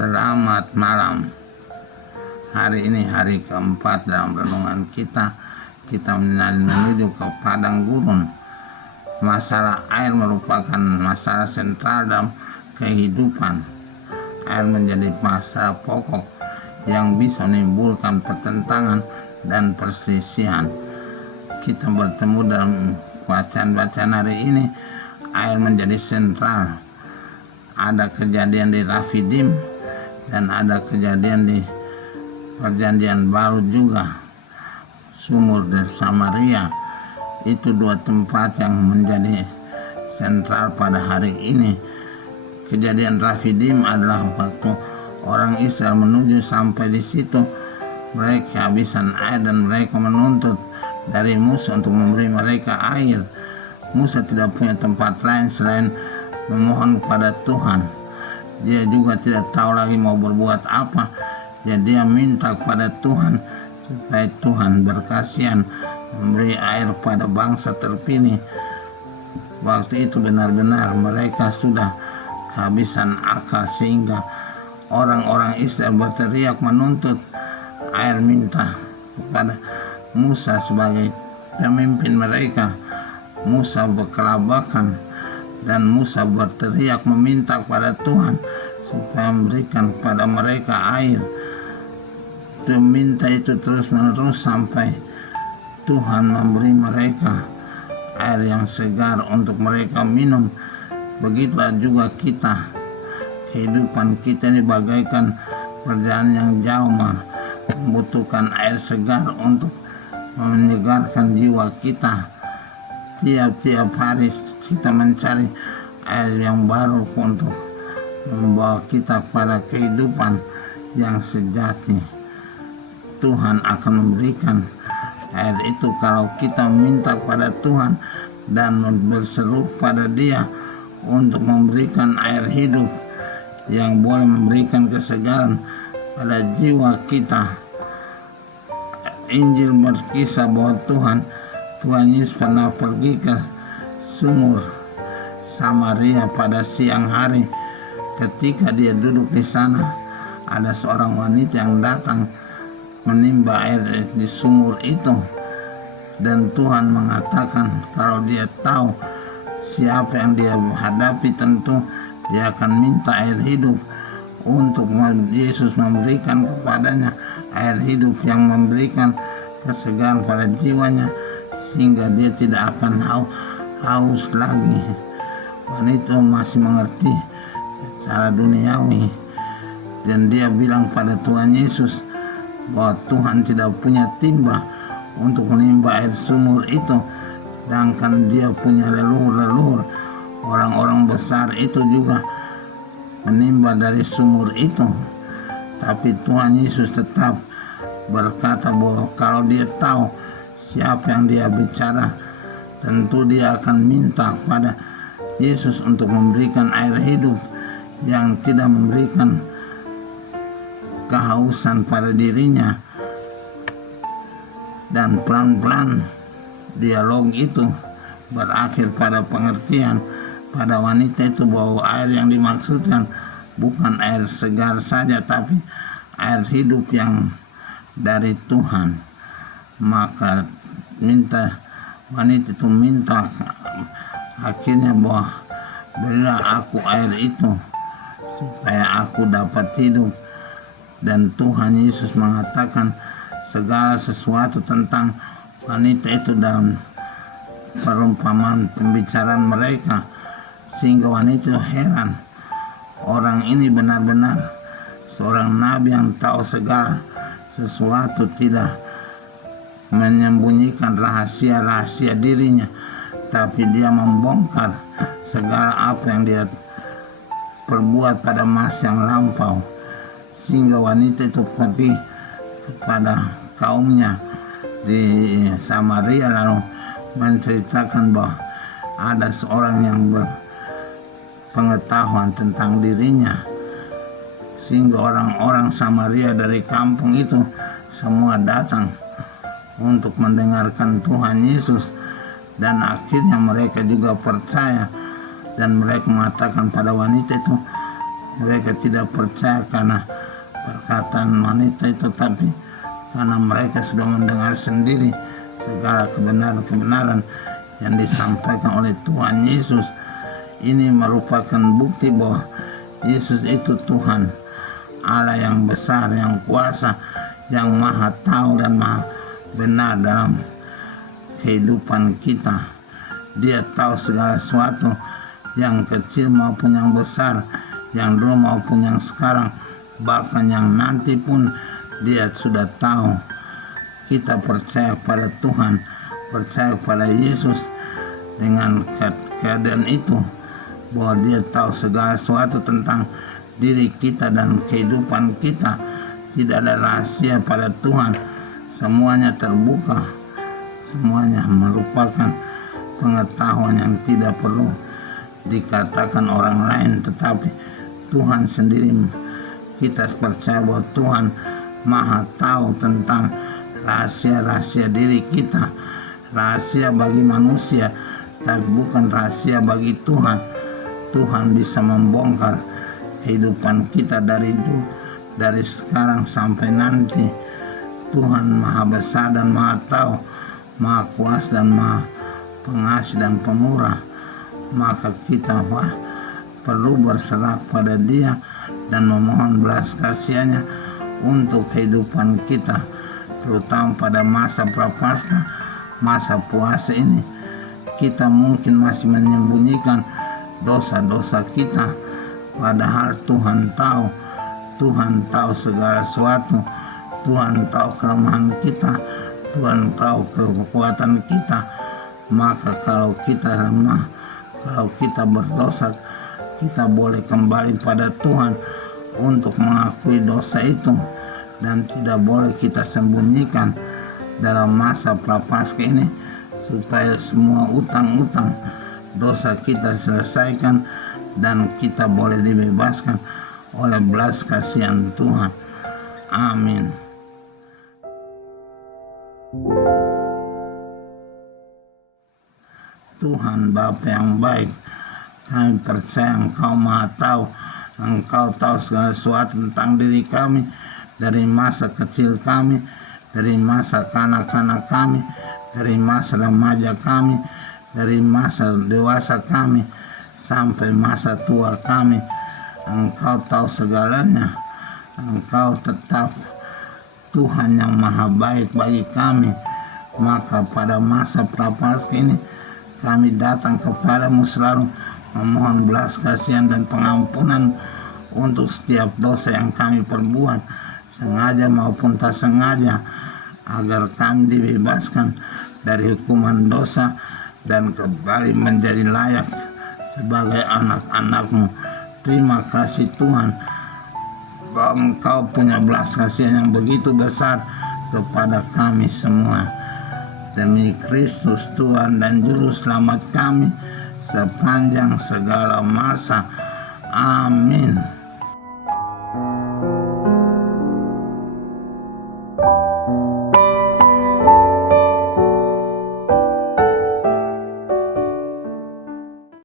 Selamat malam. Hari ini hari keempat dalam renungan kita. Kita menuju ke padang gurun. Masalah air merupakan masalah sentral dalam kehidupan. Air menjadi masalah pokok yang bisa menimbulkan pertentangan dan perselisihan. Kita bertemu dalam bacaan-bacaan hari ini. Air menjadi sentral. Ada kejadian di Rafidim dan ada kejadian di Perjanjian Baru juga. Sumur di Samaria itu dua tempat yang menjadi sentral pada hari ini. Kejadian Rafidim adalah waktu orang Israel menuju sampai di situ, mereka kehabisan air dan mereka menuntut dari Musa untuk memberi mereka air. Musa tidak punya tempat lain selain memohon kepada Tuhan. Dia juga tidak tahu lagi mau berbuat apa. Jadi dia minta kepada Tuhan supaya Tuhan berkasihan memberi air pada bangsa terpilih. Waktu itu benar-benar mereka sudah kehabisan akal sehingga orang-orang Israel berteriak menuntut air, minta kepada Musa sebagai pemimpin mereka. Musa berkelabakan dan Musa berteriak meminta kepada Tuhan supaya memberikan kepada mereka air. Dia minta itu terus-menerus sampai Tuhan memberi mereka air yang segar untuk mereka minum. Begitulah juga kita. Kehidupan kita ini bagaikan perjalanan yang jauh, membutuhkan air segar untuk menyegarkan jiwa kita. Tiap-tiap hari kita mencari air yang baru untuk membawa kita pada kehidupan yang sejati. Tuhan akan memberikan air itu kalau kita minta kepada Tuhan dan berseru pada Dia untuk memberikan air hidup yang boleh memberikan kesegaran pada jiwa kita. Injil berkisah bahwa Tuhan Yesus pernah pergi ke sumur Samaria pada siang hari. Ketika dia duduk di sana, ada seorang wanita yang datang menimba air di sumur itu. Dan Tuhan mengatakan kalau dia tahu siapa yang dia hadapi, tentu dia akan minta air hidup. Untuk Yesus memberikan kepadanya air hidup yang memberikan kesegaran pada jiwanya, sehingga dia tidak akan haus lagi. Wanita masih mengerti secara duniawi, dan dia bilang pada Tuhan Yesus bahwa Tuhan tidak punya timba untuk menimba air sumur itu, sedangkan dia punya leluhur orang-orang besar itu juga menimba dari sumur itu. Tapi Tuhan Yesus tetap berkata bahwa kalau dia tahu siapa yang dia bicara, tentu dia akan minta kepada Yesus untuk memberikan air hidup yang tidak memberikan kehausan pada dirinya. Dan pelan-pelan dialog itu berakhir pada pengertian pada wanita itu bahwa air yang dimaksudkan bukan air segar saja, tapi air hidup yang dari Tuhan. Maka wanita itu minta akhirnya bahwa berilah aku air itu supaya aku dapat hidup. Dan Tuhan Yesus mengatakan segala sesuatu tentang wanita itu dalam perumpamaan pembicaraan mereka, sehingga wanita itu heran. Orang ini benar-benar seorang nabi yang tahu segala sesuatu, tidak menyembunyikan rahasia-rahasia dirinya, tapi dia membongkar segala apa yang dia perbuat pada masa yang lampau. Sehingga wanita itu pergi kepada kaumnya di Samaria lalu menceritakan bahwa ada seorang yang berpengetahuan tentang dirinya, sehingga orang-orang Samaria dari kampung itu semua datang untuk mendengarkan Tuhan Yesus. Dan akhirnya mereka juga percaya, dan mereka mengatakan pada wanita itu Mereka tidak percaya karena perkataan wanita itu, tapi karena mereka sudah mendengar sendiri segala kebenaran-kebenaran yang disampaikan oleh Tuhan Yesus. Ini merupakan bukti bahwa Yesus itu Tuhan, Allah yang besar, yang kuasa, yang maha tahu dan maha benar dalam kehidupan kita. Dia tahu segala sesuatu, yang kecil maupun yang besar, yang dulu maupun yang sekarang, bahkan yang nanti pun Dia sudah tahu. Kita percaya pada Tuhan, percaya pada Yesus. Dengan keadaan itu, bahwa Dia tahu segala sesuatu tentang diri kita dan kehidupan kita. Tidak ada rahasia pada Tuhan, semuanya terbuka, semuanya merupakan pengetahuan yang tidak perlu dikatakan orang lain, tetapi Tuhan sendiri. Kita percaya bahwa Tuhan maha tahu tentang rahasia-rahasia diri kita, rahasia bagi manusia, tapi bukan rahasia bagi Tuhan. Tuhan bisa membongkar kehidupan kita dari dulu, dari sekarang sampai nanti. Tuhan maha besar dan maha tahu, maha kuasa dan maha pengasih dan pemurah. Maka kita perlu berserah pada Dia dan memohon belas kasihannya untuk kehidupan kita, terutama pada masa prapaskah, masa puasa ini. Kita mungkin masih menyembunyikan dosa-dosa kita, padahal Tuhan tahu segala sesuatu. Tuhan tahu kelemahan kita, Tuhan tahu kekuatan kita. Maka kalau kita lemah, kalau kita berdosa, kita boleh kembali pada Tuhan untuk mengakui dosa itu, dan tidak boleh kita sembunyikan dalam masa prapaskah ini, supaya semua utang-utang dosa kita selesaikan dan kita boleh dibebaskan oleh belas kasihan Tuhan. Amin. Tuhan Bapa yang baik, kami percaya Engkau maha tahu. Engkau tahu segala sesuatu tentang diri kami, dari masa kecil kami, dari masa kanak-kanak kami, dari masa remaja kami, dari masa dewasa kami, sampai masa tua kami. Engkau tahu segalanya. Engkau tetap Tuhan yang maha baik bagi kami. Maka pada masa prapaskah ini, kami datang kepadamu selalu memohon belas kasihan dan pengampunan untuk setiap dosa yang kami perbuat, sengaja maupun tak sengaja, agar kami dibebaskan dari hukuman dosa dan kembali menjadi layak sebagai anak-anak-Mu. Terima kasih Tuhan, bahwa Engkau punya belas kasihan yang begitu besar kepada kami semua. Demi Kristus Tuhan dan Juru Selamat kami sepanjang segala masa. Amin.